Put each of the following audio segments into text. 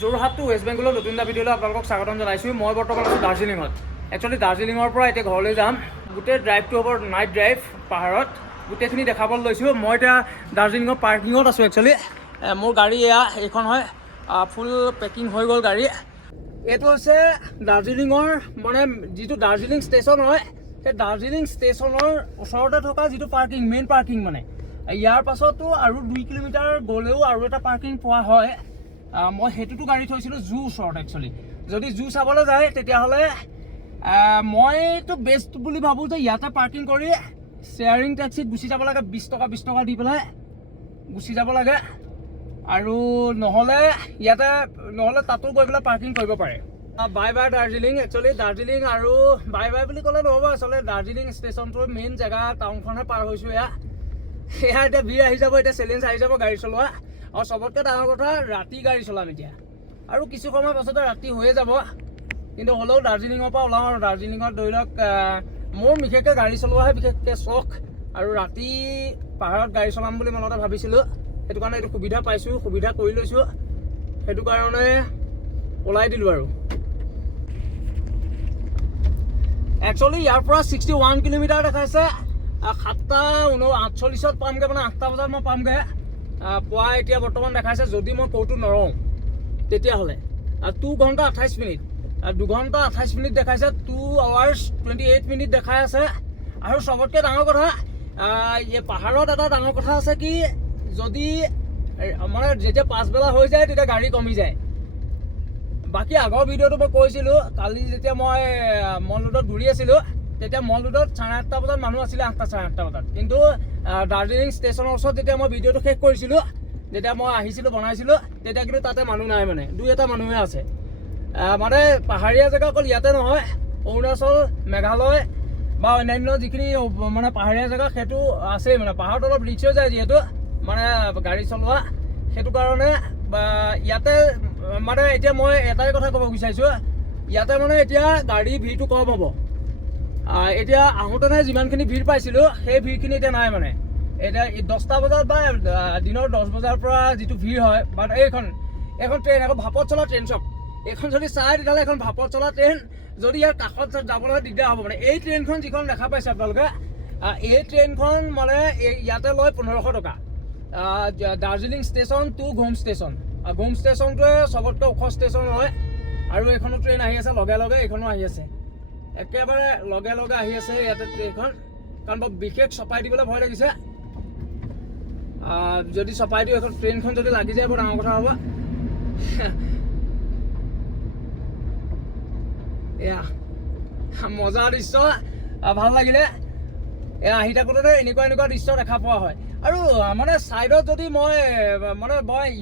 Jorhat two west বেংগলৰ নতুন এটা ভিডিঅ'লৈ আপোনালোকক স্বাগতম জনাইছোঁ। মই বৰ্তমান আছোঁ দাৰ্জিলিঙত। একচুৱেলি দাৰ্জিলিঙৰ পৰা এতিয়া ঘৰলৈ যাম। গোটেই ড্ৰাইভটো হ'ব নাইট ড্ৰাইভ পাহাৰত, গোটেইখিনি দেখাবলৈ লৈছোঁ। মই এতিয়া দাৰ্জিলিঙৰ পাৰ্কিঙত আছোঁ। একচুৱেলি মোৰ গাড়ী এইখন হয়, ফুল পেকিং হৈ গ'ল গাড়ী। এইটো হৈছে দাৰ্জিলিঙৰ মানে যিটো দাৰ্জিলিং ষ্টেচন হয়, সেই দাৰ্জিলিং ষ্টেচনৰ ওচৰতে থকা যিটো পাৰ্কিং, মেইন পাৰ্কিং মানে। ইয়াৰ পাছতো আৰু 2 কিলোমিটাৰ গ'লেও আৰু এটা পাৰ্কিং পোৱা হয়। মই সেইটোতো গাড়ী থৈছিলোঁ জু ওচৰত। একচুৱেলি যদি জু চাবলৈ যায় তেতিয়াহ'লে মইতো বেষ্ট বুলি ভাবোঁ যে ইয়াতে পাৰ্কিং কৰি শ্বেয়াৰিং টেক্সিত গুচি যাব লাগে। 20 টকা দি পেলাই গুচি যাব লাগে, আৰু নহ'লে তাতো গৈ পেলাই পাৰ্কিং কৰিব পাৰে। Bye bye Darjeeling. Actually Darjeeling আৰু বাই বাই বুলি ক'লে নহ'ব। আচলতে দাৰ্জিলিং ষ্টেচনটোৰ মেইন জেগা টাউনখনহে পাৰ হৈছোঁ। এয়া এতিয়া ভিৰ আহি যাব, এতিয়া চেলেঞ্জ আহি যাব গাড়ী চলোৱা। আৰু চবতকৈ ডাঙৰ কথা, ৰাতি গাড়ী চলাম এতিয়া, আৰু কিছু সময় পাছতে ৰাতি হৈয়ে যাব। কিন্তু হ'লেও দাৰ্জিলিঙৰ পৰা ওলাওঁ, আৰু দাৰ্জিলিঙত ধৰি লওক মোৰ বিশেষকৈ গাড়ী চলোৱাহে বিশেষকৈ চখ, আৰু ৰাতি পাহাৰত গাড়ী চলাম বুলি মনতে ভাবিছিলোঁ। সেইটো কাৰণে এইটো সুবিধা পাইছোঁ, সুবিধা কৰি লৈছোঁ, সেইটো কাৰণে ওলাই দিলোঁ। আৰু একচুৱেলি ইয়াৰ পৰা 61 কিলোমিটাৰ দেখাইছে। 7:48 পামগৈ, মানে 8টা বজাত মই পামগৈ। পুৱা এতিয়া বৰ্তমান দেখাইছে যদি মই ক'তো নৰওঁ তেতিয়াহ'লে 2 ঘণ্টা 28 মিনিট, 2 ঘণ্টা 28 মিনিট দেখাইছে। 2 hours 28 মিনিট দেখাই আছে। আৰু চবতকৈ ডাঙৰ কথা, এই পাহাৰত এটা ডাঙৰ কথা আছে কি, যদি মানে যেতিয়া পাছবেলা হৈ যায় তেতিয়া গাড়ী কমি যায়। বাকী আগৰ ভিডিঅ'টো মই কৈছিলোঁ, কালি যেতিয়া মই মল ৰোডত ঘূৰি আছিলোঁ তেতিয়া মল ৰোডত 8:30 বজাত মানুহ আছিলে, 8টা 8:30 বজাত। কিন্তু দাৰ্জিলিং ষ্টেচনৰ ওচৰত যেতিয়া মই ভিডিঅ'টো শেষ কৰিছিলোঁ, যেতিয়া মই আহিছিলোঁ বনাইছিলোঁ, তেতিয়া কিন্তু তাতে মানুহ নাই, মানে 2-এটা মানুহে আছে। মানে পাহাৰীয়া জেগা অকল ইয়াতে নহয়, অৰুণাচল, মেঘালয় বা অন্যান্য যিখিনি মানে পাহাৰীয়া জেগা সেইটো আছেই। মানে পাহাৰত অলপ ৰিক্স হৈ যায় যিহেতু মানে গাড়ী চলোৱা, সেইটো কাৰণে ইয়াতে মানে এতিয়া মই এটাই কথা ক'ব বিচাৰিছোঁ, ইয়াতে মানে এতিয়া গাড়ীৰ ভিৰটো কম হ'ব। এতিয়া আহোঁতেনে যিমানখিনি ভিৰ পাইছিলোঁ সেই ভিৰখিনি এতিয়া নাই। মানে এতিয়া 10টা বজাত বা দিনৰ 10 বজাৰ পৰা যিটো ভিৰ হয়, বা এইখন ট্ৰেইন আকৌ ভাপত চলা ট্ৰেইন, চব এইখন যদি চাই তেতিয়াহ'লে এখন ভাপত চলা ট্ৰেইন, যদি ইয়াৰ কাষত যাবলৈ দিগদাৰ হ'ব। মানে এই ট্ৰেইনখন যিখন দেখা পাইছে আপোনালোকে, এই ট্ৰেইনখন মানে ইয়াতে লয় 1500 টকা। দাৰ্জিলিং ষ্টেচন টু ঘুম ষ্টেচন। ঘুম ষ্টেচনটোৱে চবতকৈ ওখ ষ্টেচন হয়, আৰু এইখনো ট্ৰেইন আহি আছে লগে লগে, এইখনো আহি আছে, একেবাৰে লগে লগে আহি আছে ইয়াতে ট্ৰেইনখন। কাৰণ বৰ বিশেষ চপাই দিবলৈ ভয় লাগিছে। যদি চপাই দিওঁ এখন ট্ৰেইনখন যদি লাগি যায় বৰ ডাঙৰ কথা হ'ব। এয়া মজা দৃশ্য, ভাল লাগিলে। আহি থাকোঁতে এনেকুৱা দৃশ্য দেখা পোৱা হয়। আৰু মানে ছাইডত যদি মই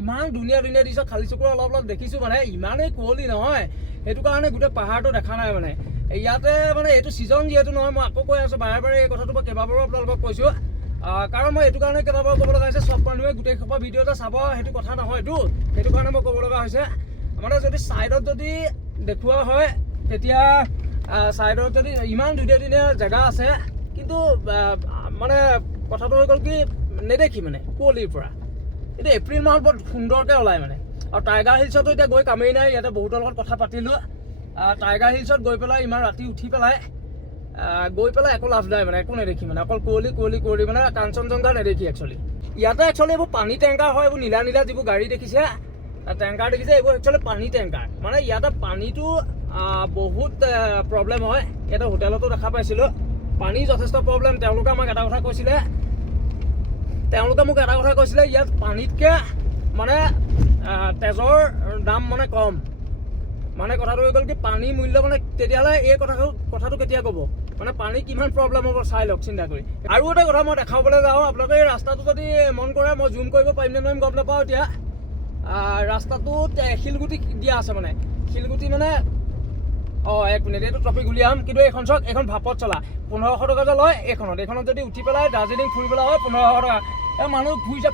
ইমান ধুনীয়া দৃশ্য খালী চকুৰে অলপ দেখিছোঁ, মানে ইমানেই কুঁৱলী নহয়, সেইটো কাৰণে গোটেই পাহাৰটো দেখা নাই। মানে ইয়াতে মানে এইটো ছিজন যিহেতু নহয়, মই আকৌ কৈ আছোঁ বাৰে বাৰে এই কথাটো মই কেইবাবাৰো আপোনালোকক কৈছোঁ। কাৰণ মই এইটো কাৰণে কেইবাবাৰো ক'ব লগা হৈছে, চব মানুহে গোটেই সোপা ভিডিঅ'তে চাব সেইটো কথা নহয়তো, সেইটো কাৰণে মই ক'ব লগা হৈছে। মানে যদি ছাইডত যদি দেখুওৱা হয়, তেতিয়া ছাইডত যদি ইমান ধুনীয়া জেগা আছে, কিন্তু মানে কথাটো হৈ গ'ল কি, নেদেখি মানে কুঁৱলীৰ পৰা। কিন্তু এপ্ৰিল মাহত বৰ সুন্দৰকৈ ওলায় মানে। আৰু টাইগাৰ হিলছতো এতিয়া গৈ কামেই নাই, ইয়াতে বহুতৰ লগত কথা পাতিলোঁ। টাইগাৰ হিলছত গৈ পেলাই ইমান ৰাতি উঠি পেলাই একো লাভ নাই, মানে একো নেদেখি, মানে অকল কুঁৱলী, মানে কাঞ্চনজংঘা নেদেখি। ইয়াতে এইবোৰ পানী টেংকাৰ হয়, এইবোৰ নীলা যিবোৰ গাড়ী দেখিছে, টেংকাৰ দেখিছে, এইবোৰ একচুৱেলি পানী টেংকাৰ। মানে ইয়াতে পানীটো বহুত প্ৰব্লেম হয়। ইয়াতে হোটেলতো দেখা পাইছিলোঁ পানী যথেষ্ট প্ৰব্লেম। তেওঁলোকে মোক এটা কথা কৈছিলে, ইয়াত পানীতকৈ মানে তেজৰ দাম মানে কম। মানে কথাটো হৈ গ'ল কি, পানী মূল্য মানে তেতিয়াহ'লে এই কথাটো কেতিয়া ক'ব, মানে পানী কিমান প্ৰব্লেম হ'ব চাই লওক, চিন্তা কৰি। আৰু এটা কথা মই দেখাবলৈ যাওঁ, আপোনালোকে এই ৰাস্তাটো যদি মন কৰে, মই জুম কৰিব পাৰিম নে নোৱাৰিম গম নাপাওঁ। এতিয়া ৰাস্তাটোত শিলগুটি দিয়া আছে, মানে শিলগুটি মানে 1 মিনিট, এইটো টপিক উলিয়াম। কিন্তু এইখন চাওক, এইখন ভাপত চলা 1500 টকা যে লয়। এইখনত যদি উঠি পেলাই দাৰ্জিলিং ফুৰিবলৈ হয় 1500 টকা। মানুহ ঘূৰিছে,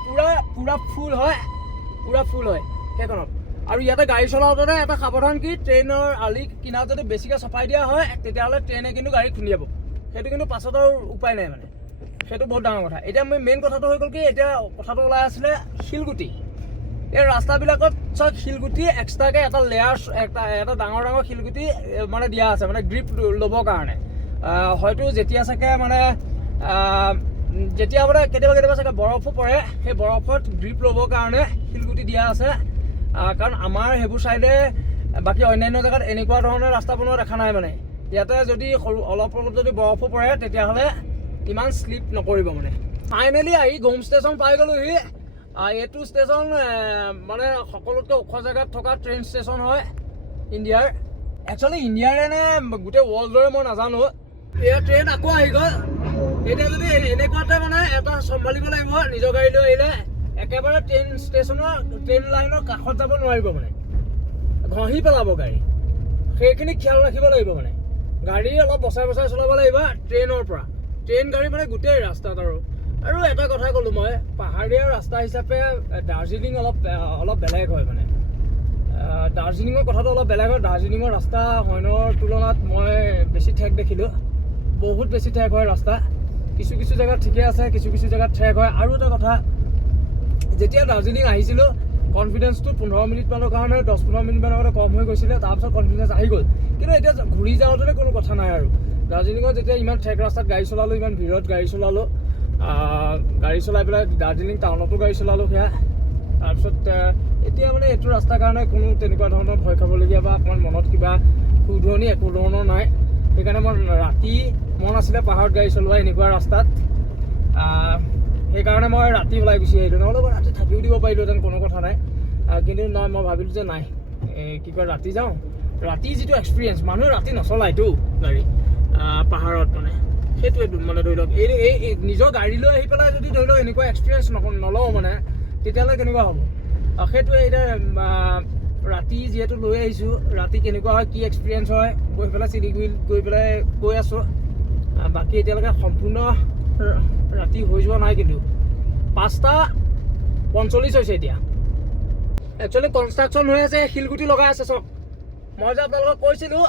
পুৰা ফুল হয় সেইখনত। আৰু ইয়াতে গাড়ী চলাওঁতে এটা সাৱধান কি, ট্ৰেইনৰ আলি কিনাৰত যদি বেছিকৈ চপাই দিয়া হয় তেতিয়াহ'লে ট্ৰেইনে কিন্তু গাড়ী খুন্দিয়াব। সেইটো কিন্তু পাছত আৰু উপায় নাই, মানে সেইটো বহুত ডাঙৰ কথা। এতিয়া মেইন কথাটো হৈ গ'ল কি, এতিয়া কথাটো ওলাই আছিলে শিলগুটি। এই ৰাস্তাবিলাকত চব শিলগুটি এক্সট্ৰাকৈ এটা লেয়াৰ এটা ডাঙৰ ডাঙৰ শিলগুটি মানে দিয়া আছে মানে গ্ৰিপ ল'বৰ কাৰণে হয়তো যেতিয়া চাগে মানে যেতিয়া মানে কেতিয়াবা চাগে বৰফো পৰে সেই বৰফত গ্ৰিপ ল'বৰ কাৰণে শিলগুটি দিয়া আছে কাৰণ আমাৰ সেইবোৰ ছাইডে বাকী অন্যান্য জেগাত এনেকুৱা ধৰণৰ ৰাস্তা বনোৱা দেখা নাই মানে ইয়াতে যদি অলপ যদি বৰফো পৰে তেতিয়াহ'লে ইমান শ্লিপ নকৰিব মানে ফাইনেলি আহি ঘুম ষ্টেচন পাই গ'লোহি এইটো ষ্টেচন মানে সকলোতকৈ ওখ জেগাত থকা ট্ৰেইন ষ্টেচন হয় ইণ্ডিয়াৰ একচুৱেলি ইণ্ডিয়াৰে নে গোটেই ৱৰ্ল্ডৰে মই নাজানো এয়া ট্ৰেইন আকৌ আহি গ'ল এতিয়া যদি এনেকুৱাতে মানে এটা চম্ভালিব লাগিব নিজৰ গাড়ী লৈ আহিলে একেবাৰে ট্ৰেইন ষ্টেচনৰ ট্ৰেইন লাইনৰ কাষত যাব নোৱাৰিব মানে ঘঁহি পেলাব গাড়ী সেইখিনি খেয়াল ৰাখিব লাগিব মানে গাড়ী অলপ বচাই চলাব লাগিব ট্ৰেইনৰ পৰা ট্ৰেইন গাড়ী মানে গোটেই ৰাস্তাত আৰু এটা কথা ক'লোঁ মই পাহাৰীয়া ৰাস্তা হিচাপে দাৰ্জিলিং অলপ বেলেগ হয় মানে দাৰ্জিলিঙৰ কথাটো অলপ বেলেগ হয় দাৰ্জিলিঙৰ ৰাস্তা হয়নৰ তুলনাত মই বেছি ঠেক দেখিলোঁ বহুত বেছি ঠেক হয় ৰাস্তা কিছু জেগাত ঠিকে আছে কিছু জেগাত ঠেক হয় আৰু এটা কথা যেতিয়া দাৰ্জিলিং আহিছিলোঁ কনফিডেঞ্চটো 15 মিনিটমানৰ কাৰণে 10-15 মিনিটমানৰ কাৰণে কম হৈ গৈছিলে তাৰপিছত কনফিডেঞ্চ আহি গ'ল কিন্তু এতিয়া ঘূৰি যাওঁতে কোনো কথা নাই আৰু দাৰ্জিলিঙত যেতিয়া ইমান ঠেক ৰাস্তাত গাড়ী চলালোঁ ইমান ভিৰত গাড়ী চলালোঁ গাড়ী চলাই পেলাই দাৰ্জিলিং টাউনতো গাড়ী চলালোঁ সেয়া তাৰপিছত এতিয়া মানে এইটো ৰাস্তাৰ কাৰণে কোনো তেনেকুৱা ধৰণৰ ভয় খাবলগীয়া বা অকণমান মনত কিবা শুধৰণি একো ধৰণৰ নাই সেইকাৰণে মই ৰাতি মন আছিলে পাহাৰত গাড়ী চলোৱা এনেকুৱা ৰাস্তাত সেইকাৰণে মই ৰাতি ওলাই গুচি আহিলোঁ নহ'লে মই ৰাতি থাকিও দিব পাৰিলোঁহেঁতেন কোনো কথা নাই কিন্তু নহয় মই ভাবিলোঁ যে নাই কি কয় ৰাতি যাওঁ ৰাতি যিটো এক্সপিৰিয়েঞ্চ মানুহে ৰাতি নচলায়তো গাড়ী পাহাৰত মানে সেইটোৱে মানে ধৰি লওক এই নিজৰ গাড়ী লৈ আহি পেলাই যদি ধৰি লওক এনেকুৱা এক্সপিৰিয়েঞ্চ নলওঁ মানে তেতিয়াহ'লে কেনেকুৱা হ'ব সেইটোৱে এতিয়া ৰাতি যিহেতু লৈ আহিছোঁ ৰাতি কেনেকুৱা হয় কি এক্সপিৰিয়েঞ্চ হয় গৈ পেলাই চিলিগুৰিত গৈ আছোঁ বাকী এতিয়ালৈকে সম্পূৰ্ণ ৰাতি হৈ যোৱা নাই কিন্তু 5:45 হৈছে এতিয়া একচুৱেলি কনষ্ট্ৰাকশ্যন হৈ আছে শিলগুটি লগাই আছে চব মই যে আপোনালোকক কৈছিলোঁ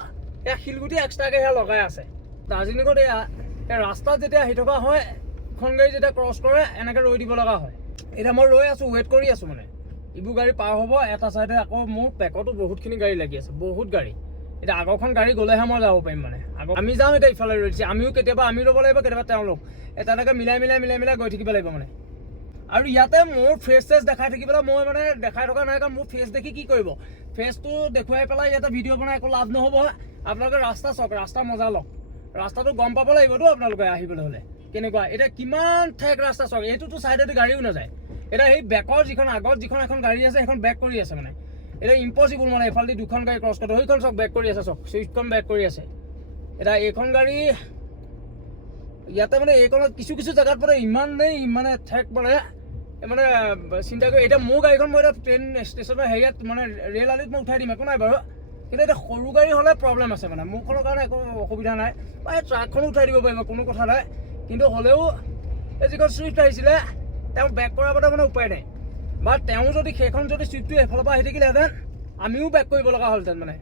এয়া শিলগুটি এক্সট্ৰাকৈ সেয়া লগাই আছে দাৰ্জিলিঙত এয়া ৰাস্তাত যেতিয়া আহি থকা হয় এখন গাড়ী যেতিয়া ক্ৰছ কৰে এনেকৈ ৰৈ দিব লগা হয় এতিয়া মই ৰৈ আছোঁ ৱেইট কৰি আছোঁ মানে ইবোৰ গাড়ী পাৰ হ'ব এটা ছাইডে আকৌ মোৰ পেকতো বহুতখিনি গাড়ী লাগি আছে বহুত গাড়ী এতিয়া আগৰখন গাড়ী গ'লেহে মই যাব পাৰিম মানে আমি যাওঁ এতিয়া ইফালে ৰৈছে আমিও কেতিয়াবা আমি ৰ'ব লাগিব কেতিয়াবা তেওঁলোক তেনেকৈ মিলাই গৈ থাকিব লাগিব মানে আৰু ইয়াতে মোৰ ফেচ দেখাই থাকিবলৈ মই মানে দেখাই থকা নাই কাৰণ মোৰ ফেচ দেখি কি কৰিব ফেচটো দেখুৱাই পেলাই ইয়াতে ভিডিঅ' বনাই একো লাভ নহ'ব আপোনালোকে ৰাস্তা চাওক ৰাস্তা মজা লওক ৰাস্তাটো গম পাব লাগিবতো আপোনালোকে আহিবলৈ হ'লে কেনেকুৱা এতিয়া কিমান ঠেক ৰাস্তা চাওক এইটোতো ছাইডেদি গাড়ীও নাযায় এতিয়া সেই বেকৰ যিখন আগত যিখন এখন গাড়ী আছে সেইখন বেক কৰি আছে মানে এতিয়া ইম্পচিবল মানে এইফালেদি দুখন গাড়ী ক্ৰছ কৰোঁ সেইখন চাওক বেক কৰি আছে চাওক চুইফ্টখন বেক কৰি আছে এতিয়া এইখন গাড়ী ইয়াতে মানে এইখনত কিছু জেগাত মানে ইমানেই মানে ঠেক মানে চিন্তা কৰি এতিয়া মোৰ গাড়ীখন মই এতিয়া ট্ৰেইন ষ্টেচনৰ হেৰিয়াত মানে ৰেল আলিত মই উঠাই দিম একো নাই বাৰু কিন্তু এতিয়া সৰু গাড়ী হ'লে প্ৰব্লেম আছে মানে মোৰখনৰ কাৰণে একো অসুবিধা নাই বা এই ট্ৰাকখনো উঠাই দিব পাৰিব কোনো কথা নাই কিন্তু হ'লেও এই যিখন চুইফ্ট আহিছিলে তেওঁ বেক কৰাৰ বাবে মানে উপায় নাই বা তেওঁ যদি সেইখন যদি চুইফ্টটো এফালৰ পৰা আহি থাকিলেহেঁতেন আমিও বেক কৰিব লগা হ'লহেঁতেন মানে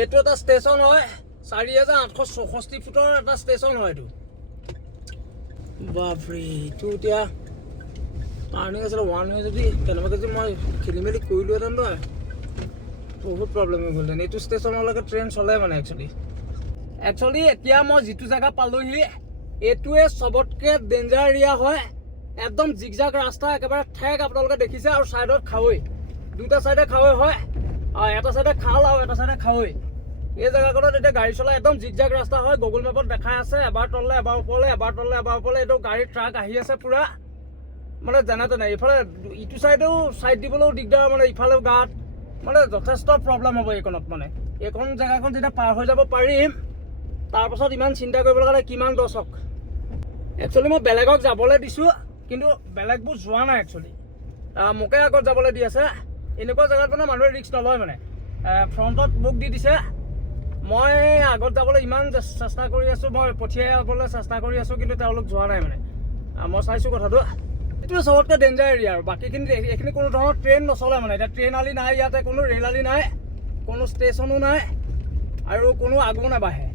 এইটো এটা ষ্টেচন হয় 4,864 ফুটৰ এটা ষ্টেচন হয় এইটো বাপৰে এইটো এতিয়া টাৰ্ণিং আছিলে ওৱান ৱে যদি কেনেবাকৈ যদি মই খেলি মেলি কৰিলোঁহেঁতেন নহয় বহুত প্ৰব্লেম হৈ গ'লহেঁতেন এইটো ষ্টেচনলৈকে ট্ৰেইন চলে মানে একচুৱেলি এতিয়া মই যিটো জেগা পালোঁহি এইটোৱে চবতকৈ ডেঞ্জাৰ এৰিয়া হয় একদম জিগজাগ ৰাস্তা একেবাৰে ঠেক আপোনালোকে দেখিছে আৰু ছাইডত খাৱৈ দুটা ছাইডে খাৱৈ হয় আৰু এটা ছাইডে খাল আৰু এটা ছাইডে খাৱৈ এই জেগাখনত এতিয়া গাড়ী চলাই একদম জিগজাগ ৰাস্তা হয় গুগল মেপত দেখাই আছে এবাৰ তললৈ এবাৰ ওপৰলৈ এবাৰ তললৈ এবাৰ ওপৰলৈ এইটো গাড়ী ট্ৰাক আহি আছে পূৰা মানে যেনে তেনে ইফালে ইটো ছাইডেও ছাইড দিবলৈও দিগদাৰ মানে ইফালেও গাঁত মানে যথেষ্ট প্ৰব্লেম হ'ব এইখনত মানে এইখন জেগাখন যেতিয়া পাৰ হৈ যাব পাৰিম তাৰপাছত ইমান চিন্তা কৰিব লগা নাই কিমান দৰ্শক একচুৱেলি মই বেলেগক যাবলৈ দিছোঁ কিন্তু বেলেগবোৰ যোৱা নাই একচুৱেলি মোকে আগত যাবলৈ দি আছে এনেকুৱা জেগাত মানে মানুহে ৰিস্ক নলয় মানে ফ্ৰণ্টত মোক দি দিছে মই আগত যাবলৈ ইমান চেষ্টা কৰি আছোঁ মই পঠিয়াই যাবলৈ চেষ্টা কৰি আছোঁ কিন্তু তেওঁলোক যোৱা নাই মানে মই চাইছোঁ কথাটো এইটোৱে চবতকৈ ডেঞ্জাৰ এৰিয়া আৰু বাকীখিনি এইখিনি কোনো ধৰণৰ ট্ৰেইন নচলে মানে এতিয়া ট্ৰেইন আলি নাই ইয়াতে কোনো ৰেল আলি নাই কোনো ষ্টেচনো নাই আৰু কোনো আগো নাবাঢ়ে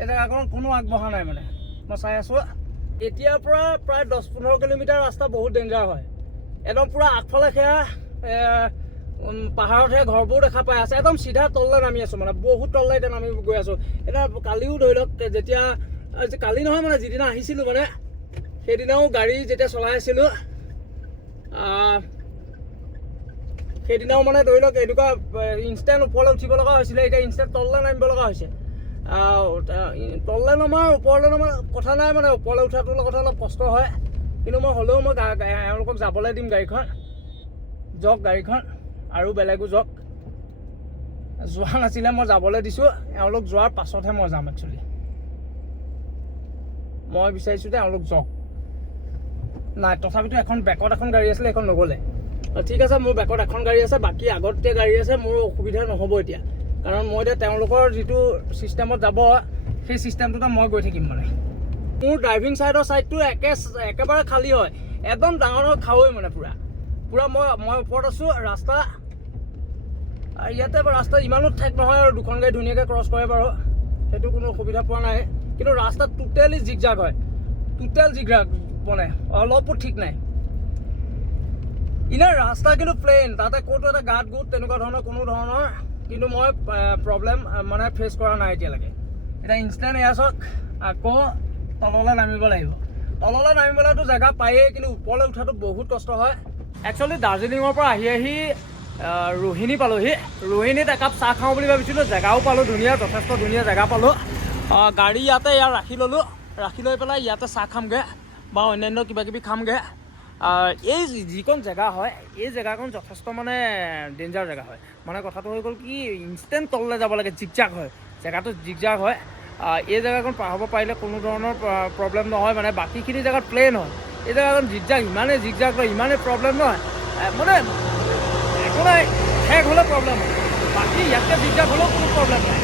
এই জেগাখনত কোনো আগবঢ়া নাই মানে মই চাই আছোঁ এতিয়াৰ পৰা প্ৰায় 10-15 কিলোমিটাৰ ৰাস্তা বহুত ডেঞ্জাৰ হয় একদম পূৰা আগফালে সেয়া পাহাৰতহে ঘৰবোৰ দেখা পাই আছে একদম চিধা তললৈ নামি আছোঁ মানে বহুত তললৈ এতিয়া নামি গৈ আছোঁ এতিয়া কালিও ধৰি লওক যেতিয়া কালি নহয় মানে যিদিনা আহিছিলোঁ মানে সেইদিনাও গাড়ী যেতিয়া চলাই আছিলোঁ সেইদিনাও মানে ধৰি লওক এনেকুৱা ইনষ্টেণ্ট ওপৰলৈ উঠিব লগা হৈছিলে এতিয়া ইনষ্টেণ্ট তললৈ নামিব লগা হৈছে তললৈ নমাৰ ওপৰলৈ নমাৰ কথা নাই মানে ওপৰলৈ উঠাটোৰ লগতে অলপ কষ্ট হয় কিন্তু মই হ'লেও মই এওঁলোকক যাবলৈ দিম গাড়ীখন যাওক গাড়ীখন আৰু বেলেগো যাওক যোৱা নাছিলে মই যাবলৈ দিছোঁ এওঁলোক যোৱাৰ পাছতহে মই যাম একচুৱেলি মই বিচাৰিছোঁ যে এওঁলোক যাওক নাই তথাপিতো এখন বেকত এখন গাড়ী আছিলে এখন নগ'লে ঠিক আছে মোৰ বেকত এখন গাড়ী আছে বাকী আগত এতিয়া গাড়ী আছে মোৰ অসুবিধা নহ'ব এতিয়া কাৰণ মই এতিয়া তেওঁলোকৰ যিটো ছিষ্টেমত যাব সেই ছিষ্টেমটোতে মই গৈ থাকিম মানে মোৰ ড্ৰাইভিং ছাইডটো একেবাৰে খালী হয় একদম ডাঙৰ খাৱৈ মানে পূৰা মই ওপৰত আছোঁ ৰাস্তা ইয়াতে ৰাস্তা ইমানো ঠেক নহয় আৰু দুখন গাড়ী ধুনীয়াকৈ ক্ৰছ কৰে বাৰু সেইটো কোনো অসুবিধা পোৱা নাই কিন্তু ৰাস্তা টোটেলি জিগজাগ হয় টোটেল জিগজাগ বনে অলপো ঠিক নাই ইনে ৰাস্তা কিন্তু প্লেইন তাতে ক'তো এটা গাঁত গোট তেনেকুৱা ধৰণৰ কোনো ধৰণৰ কিন্তু মই প্ৰব্লেম মানে ফেচ কৰা নাই এতিয়ালৈকে এতিয়া ইনষ্টেণ্ট এয়া চাওক আকৌ তললৈ নামিব লাগিব তললৈ নামিবলৈতো জেগা পায়েই কিন্তু ওপৰলৈ উঠাটো বহুত কষ্ট হয় একচুৱেলি দাৰ্জিলিঙৰ পৰা আহি ৰোহিণী পালোঁহি ৰোহিণীত একাপ চাহ খাওঁ বুলি ভাবিছিলোঁ জেগাও পালোঁ ধুনীয়া যথেষ্ট ধুনীয়া জেগা পালোঁ গাড়ী ইয়াতে ৰাখি ল'লোঁ ৰাখি লৈ পেলাই ইয়াতে চাহ খামগৈ বা অন্যান্য কিবাকিবি খামগৈ এই যিকণ জেগা হয় এই জেগাকণ যথেষ্ট মানে ডেঞ্জাৰ জেগা হয় মানে কথাটো হৈ গ'ল কি ইনষ্টেণ্ট তললৈ যাব লাগে জিগজাগ হয় জেগাটো জিগজাগ হয় এই জেগাকণ পাৰ হ'ব পাৰিলে কোনো ধৰণৰ প্ৰব্লেম নহয় মানে বাকীখিনি জেগাত প্লেইন হয় এই জেগাকণ ইমানেই জিগজাগ হয় ইমানেই প্ৰব্লেম নহয় মানে একো নাই শেষ হ'লে প্ৰব্লেম হয় বাকী ইয়াতকৈ জিগজাগ হ'লেও কোনো প্ৰব্লেম নাই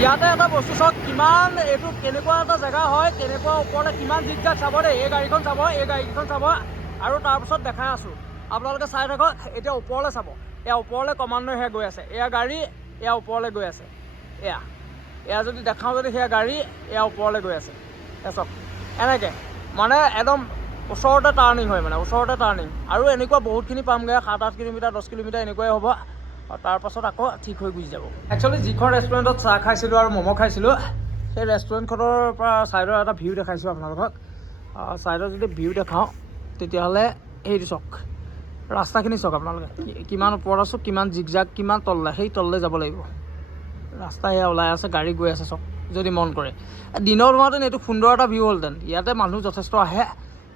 ইয়াতে এটা বস্তু চাওক কিমান এইটো কেনেকুৱা এটা জেগা হয় কেনেকুৱা ওপৰতে কিমান জিগজাগ চাব দেই এই গাড়ীখন চাব এই গাড়ীখন চাব আৰু তাৰপিছত দেখাই আছোঁ আপোনালোকে চাই থাকক এতিয়া ওপৰলৈ চাব এয়া ওপৰলৈ ক্ৰমান্বয়ে গৈ আছে এয়া গাড়ী এয়া ওপৰলৈ গৈ আছে এয়া যদি দেখাওঁ যদি সেয়া গাড়ী এয়া ওপৰলৈ গৈ আছে চাওক এনেকৈ মানে একদম ওচৰতে টাৰ্ণিং হয় মানে ওচৰতে টাৰ্ণিং আৰু এনেকুৱা বহুতখিনি পামগৈ 7-8 কিলোমিটাৰ 10 কিলোমিটাৰ এনেকুৱাই হ'ব আৰু তাৰপাছত আকৌ ঠিক হৈ গুচি যাব একচুৱেলি যিখন ৰেষ্টুৰেণ্টত চাহ খাইছিলোঁ আৰু ম'ম' খাইছিলোঁ সেই ৰেষ্টুৰেণ্টখনৰ পৰা ছাইডৰ এটা ভিউ দেখাইছোঁ আপোনালোকক ছাইডৰ যদি ভিউ দেখাওঁ তেতিয়াহ'লে সেইটো চাওক ৰাস্তাখিনি চাওক আপোনালোকে কিমান ওপৰত আছোঁ কিমান জিগজাগ কিমান তললৈ সেই তললৈ যাব লাগিব ৰাস্তা এয়া ওলাই আছে গাড়ী গৈ আছে চাওক যদি মন কৰে দিনৰ হোৱাহেঁতেন এইটো সুন্দৰ এটা ভিউ হ'লহেঁতেন ইয়াতে মানুহ যথেষ্ট আহে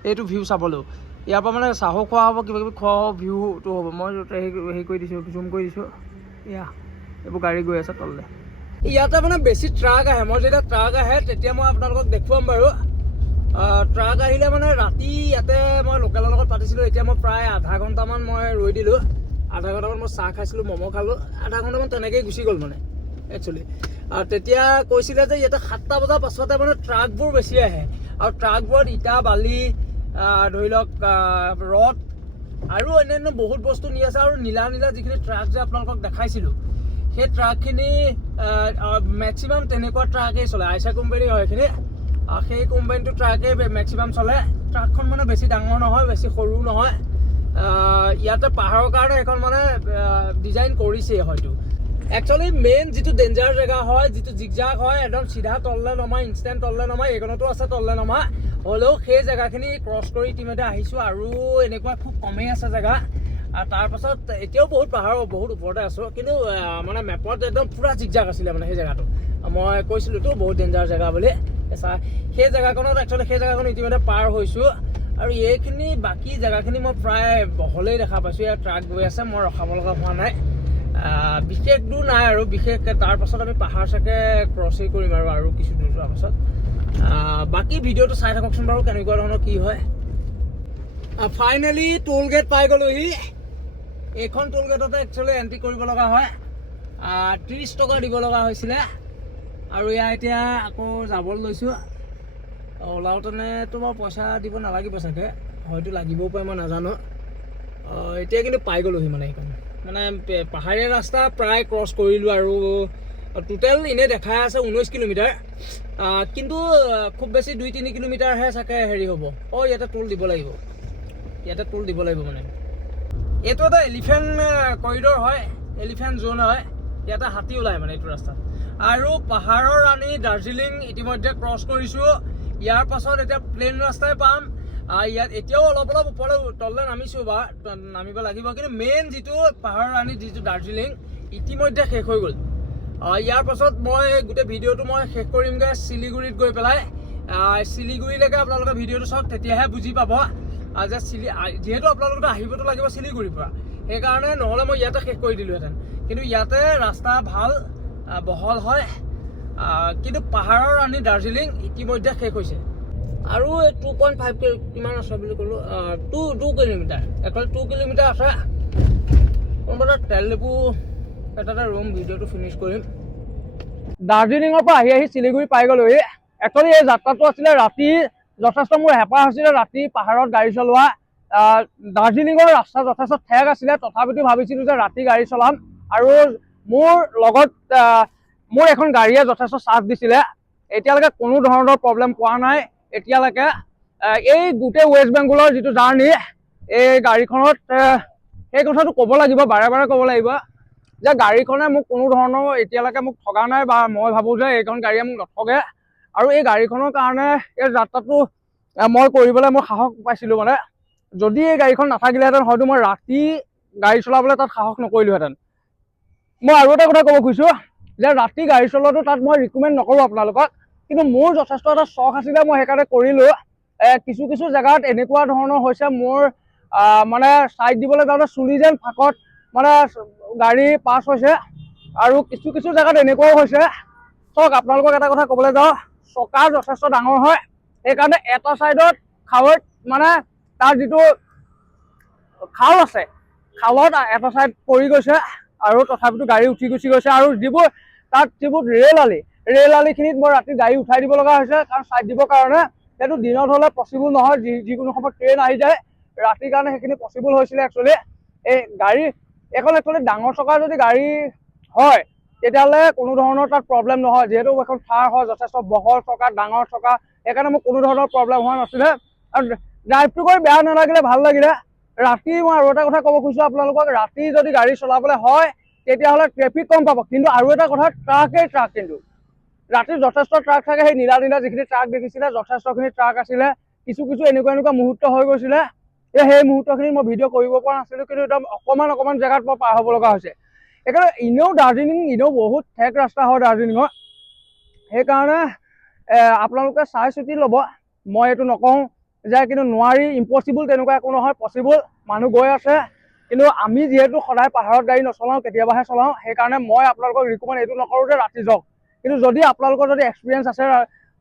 এইটো ভিউ চাবলৈও ইয়াৰ পৰা মানে চাহো খোৱা হ'ব কিবাকিবি খোৱা হ'ব ভিউটো হ'ব মই হেৰি কৰি দিছোঁ জুম কৰি দিছোঁ এয়া এইবোৰ গাড়ী গৈ আছে তললৈ ইয়াতে মানে বেছি ট্ৰাক আহে মই যেতিয়া ট্ৰাক আহে তেতিয়া মই আপোনালোকক দেখুৱাম বাৰু ট্ৰাক আহিলে মানে ৰাতি ইয়াতে মই লোকেলৰ লগত পাতিছিলোঁ এতিয়া মই প্ৰায় আধা ঘণ্টামান মই ৰৈ দিলোঁ আধা ঘণ্টামান মই চাহ খাইছিলোঁ ম'ম' খালোঁ আধা ঘণ্টামান তেনেকৈয়ে গুচি গ'ল মানে একচুৱেলি তেতিয়া কৈছিলে যে ইয়াতে 7টা বজাৰ পাছতে মানে ট্ৰাকবোৰ বেছি আহে আৰু ট্ৰাকবোৰত ইটা বালি ধৰি লওক ৰড আৰু অন্যান্য বহুত বস্তু নি আছে আৰু নীলা যিখিনি ট্ৰাক যে আপোনালোকক দেখাইছিলোঁ সেই ট্ৰাকখিনি মেক্সিমাম তেনেকুৱা ট্ৰাকেই চলে আইচা কোম্পানী হয় সেইখিনি সেই কোম্পানীটো ট্ৰাকেই মেক্সিমাম চলে ট্ৰাকখন মানে বেছি ডাঙৰ নহয় বেছি সৰু নহয় ইয়াতে পাহাৰৰ কাৰণে এখন মানে ডিজাইন কৰিছেই হয়তো একচুৱেলি মেইন যিটো ডেঞ্জাৰ জেগা হয় যিটো জিগজাগ হয় একদম চিধা তললৈ নমা ইনষ্টেণ্ট তললৈ নমা এইখনতো আছে তললৈ নমা হ'লেও সেই জেগাখিনি ক্ৰছ কৰি ইতিমধ্যে আহিছোঁ আৰু এনেকুৱা খুব কমেই আছে জেগা আৰু তাৰপাছত এতিয়াও বহুত পাহাৰৰ বহুত ওপৰতে আছোঁ কিন্তু মানে মেপত একদম পূৰা জিগজাগ আছিলে মানে সেই জেগাটো মই কৈছিলোঁতো বহুত ডেঞ্জাৰ জেগা বুলি সেই জেগাখনত একচুৱেলি সেই জেগাখন ইতিমধ্যে পাৰ হৈছোঁ আৰু এইখিনি বাকী জেগাখিনি মই প্ৰায় বহলেই দেখা পাইছোঁ ইয়াত ট্ৰাক গৈ আছে মই ৰখাব লগা হোৱা নাই বিশেষ দূৰ নাই আৰু বিশেষকৈ তাৰপাছত আমি পাহাৰ চাগে ক্ৰছেই কৰিম আৰু কিছু দূৰ যোৱাৰ পাছত বাকী ভিডিঅ'টো চাই থাককচোন বাৰু কেনেকুৱা ধৰণৰ কি হয় ফাইনেলি টোল গেট পাই গ'লোহি এইখন টোল গেটতে একচুৱেলি এণ্ট্ৰি কৰিব লগা হয় 30 টকা দিব লগা হৈছিলে আৰু এয়া এতিয়া আকৌ যাবলৈ লৈছোঁ ওলাওঁতেনেতো বাৰু পইচা দিব নালাগিব চাগে হয়তো লাগিবও পাৰে মই নাজানো এতিয়া কিন্তু পাই গ'লোহি মানে এইখন মানে পাহাৰীয়া ৰাস্তা প্ৰায় ক্ৰছ কৰিলোঁ আৰু টোটেল এনেই দেখাই আছে 19 কিলোমিটাৰ কিন্তু খুব বেছি 2-3 কিলোমিটাৰহে চাগে হেৰি হ'ব ইয়াতে টোল দিব লাগিব মানে এইটো এটা এলিফেণ্ট কৰিডৰ হয়, এলিফেণ্ট জোন হয়। ইয়াতে হাতী ওলায় মানে এইটো ৰাস্তাত। আৰু পাহাৰৰ ৰাণী দাৰ্জিলিং ইতিমধ্যে ক্ৰছ কৰিছোঁ। ইয়াৰ পাছত এতিয়া প্লেইন ৰাস্তাই পাম। ইয়াত এতিয়াও অলপ অলপ ওপৰলৈ তললৈ নামিছোঁ বা নামিব লাগিব, কিন্তু মেইন যিটো পাহাৰৰ ৰাণী যিটো দাৰ্জিলিং ইতিমধ্যে শেষ হৈ গ'ল। ইয়াৰ পাছত মই গোটেই ভিডিঅ'টো মই শেষ কৰিমগৈ শিলিগুৰিত গৈ পেলাই। শিলিগুৰিলৈকে আপোনালোকে ভিডিঅ'টো চাওক, তেতিয়াহে বুজি পাব যে যিহেতু আপোনালোকে আহিবতো লাগিব শিলিগুৰিৰ পৰা, সেইকাৰণে নহ'লে মই ইয়াতে শেষ কৰি দিলোঁহেঁতেন। কিন্তু ইয়াতে ৰাস্তা ভাল বহল হয়, কিন্তু পাহাৰৰ ৰাণী দাৰ্জিলিং ইতিমধ্যে শেষ হৈছে। আৰু 2.5 কিমান আছে বুলি ক'লোঁ, 2 কিলোমিটাৰ, একচুৱেলি 2 কিলোমিটাৰ আছে। কোনোবা এটা তেল ডিপু এটাতে ৰুম, ভিডিঅ'টো ফিনিছ কৰিম। দাৰ্জিলিঙৰ পৰা আহি শিলিগুৰি পাই গ'লো। একচুৱেলি এই যাত্ৰাটো আছিলে ৰাতি, যথেষ্ট মোৰ হেঁপাহ হৈছিলে ৰাতি পাহাৰত গাড়ী চলোৱা। দাৰ্জিলিঙৰ ৰাস্তা যথেষ্ট ঠেক আছিলে, তথাপিতো ভাবিছিলোঁ যে ৰাতি গাড়ী চলাম। আৰু মোৰ লগত মোৰ এখন গাড়ীয়ে যথেষ্ট চাৰ্জ দিছিলে। এতিয়ালৈকে কোনো ধৰণৰ প্ৰব্লেম পোৱা নাই এতিয়ালৈকে। এই গোটেই ৱেষ্ট বেংগলৰ যিটো জাৰ্ণি, এই গাড়ীখনত সেই কথাটো ক'ব লাগিব, বাৰে বাৰে ক'ব লাগিব যে গাড়ীখনে মোক কোনো ধৰণৰ এতিয়ালৈকে মোক ঠগা নাই, বা মই ভাবোঁ যে এইখন গাড়ীয়ে মোক নঠগে। আৰু এই গাড়ীখনৰ কাৰণে এই যাত্ৰাটো মই কৰিবলৈ মই সাহস পাইছিলোঁ। মানে যদি এই গাড়ীখন নাথাকিলেহেঁতেন হয়তো মই ৰাতি গাড়ী চলাবলৈ তাত সাহস নকৰিলোহেঁতেন। মই আৰু এটা কথা ক'ব খুজিছোঁ যে ৰাতি গাড়ী চলোৱাটো তাত মই ৰিকমেণ্ড নকৰোঁ আপোনালোকক, কিন্তু মোৰ যথেষ্ট এটা চখ আছিলে, মই সেইকাৰণে কৰিলোঁ। কিছু কিছু জেগাত এনেকুৱা ধৰণৰ হৈছে, মোৰ মানে ছাইড দিবলৈ যাওঁতে চুলি যেন ফাঁকত মানে গাড়ী পাছ হৈছে। আৰু কিছু কিছু জেগাত এনেকুৱাও হৈছে, চাওক আপোনালোকক এটা কথা ক'বলৈ যাওঁ, চকা যথেষ্ট ডাঙৰ হয়, সেইকাৰণে এটা ছাইডত খাৱৈত মানে তাৰ যিটো খাল আছে, খালত এটা ছাইড পৰি গৈছে আৰু তথাপিতো গাড়ী উঠি গুচি গৈছে। আৰু যিবোৰ ৰেল আলিখিনিত মই ৰাতি গাড়ী উঠাই দিব লগা হৈছে, কাৰণ ছাইড দিবৰ কাৰণে। সেইটো দিনত হ'লে পচিবল নহয়, যিকোনো সময়ত ট্ৰেইন আহি যায়, ৰাতিৰ কাৰণে সেইখিনি পচিবল হৈছিলে। একচুৱেলি এই গাড়ী এখন একচুৱেলি ডাঙৰ চকাৰ যদি গাড়ী হয় তেতিয়াহ'লে কোনো ধৰণৰ তাত প্ৰব্লেম নহয়, যিহেতু এখন থাৰ হয়, যথেষ্ট বহল চকা, ডাঙৰ চকা, সেইকাৰণে মোৰ কোনো ধৰণৰ প্ৰব্লেম হোৱা নাছিলে। আৰু ড্ৰাইভটো কৰি বেয়া নালাগিলে, ভাল লাগিলে। ৰাতি মই আৰু এটা কথা ক'ব খুজিছোঁ আপোনালোকক, ৰাতি যদি গাড়ী চলাবলৈ হয় তেতিয়াহ'লে ট্ৰেফিক কম পাব। কিন্তু আৰু এটা কথা, ট্ৰাক, কিন্তু ৰাতি যথেষ্ট ট্ৰাক থাকে। সেই নীলা যিখিনি ট্ৰাক দেখিছিলে, যথেষ্টখিনি ট্ৰাক আছিলে। কিছু এনেকুৱা মুহূৰ্ত হৈ গৈছিলে, সেই মুহূৰ্তখিনি মই ভিডিঅ' কৰিব পৰা নাছিলোঁ, কিন্তু একদম অকণমান জেগাত মই পাৰ হ'ব লগা হৈছে। সেইকাৰণে দাৰ্জিলিং বহুত ঠেক ৰাস্তা হয় দাৰ্জিলিঙৰ, সেইকাৰণে আপোনালোকে চাই চিতি ল'ব। মই এইটো নকওঁ যে কিন্তু নোৱাৰি, ইম্পচিবল তেনেকুৱা একো নহয়, পচিবল। মানুহ গৈ আছে, কিন্তু আমি যিহেতু সদায় পাহাৰত গাড়ী নচলাওঁ, কেতিয়াবাহে চলাওঁ, সেইকাৰণে মই আপোনালোকক ৰিকমেণ্ড এইটো নকৰোঁ যে ৰাতি যাওক। কিন্তু যদি আপোনালোকৰ যদি এক্সপিৰিয়েঞ্চ আছে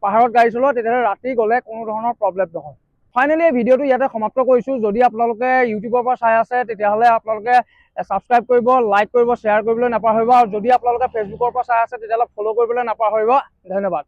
পাহাৰত গাড়ী চলোৱা, তেতিয়াহ'লে ৰাতি গ'লে কোনো ধৰণৰ প্ৰব্লেম নহয়। ফাইনেলি এই ভিডিঅ'টো ইয়াতে সমাপ্ত কৰিছোঁ। যদি আপোনালোকে ইউটিউবৰ পৰা চাই আছে তেতিয়াহ'লে আপোনালোকে ছাবস্ক্ৰাইব কৰিব, লাইক কৰিব, শ্বেয়াৰ কৰিবলৈ নাপাহৰিব। আৰু যদি আপোনালোকে ফেচবুকৰ পৰা চাই আছে তেতিয়াহ'লে ফ'ল' কৰিবলৈ নাপাহৰিব। ধন্যবাদ।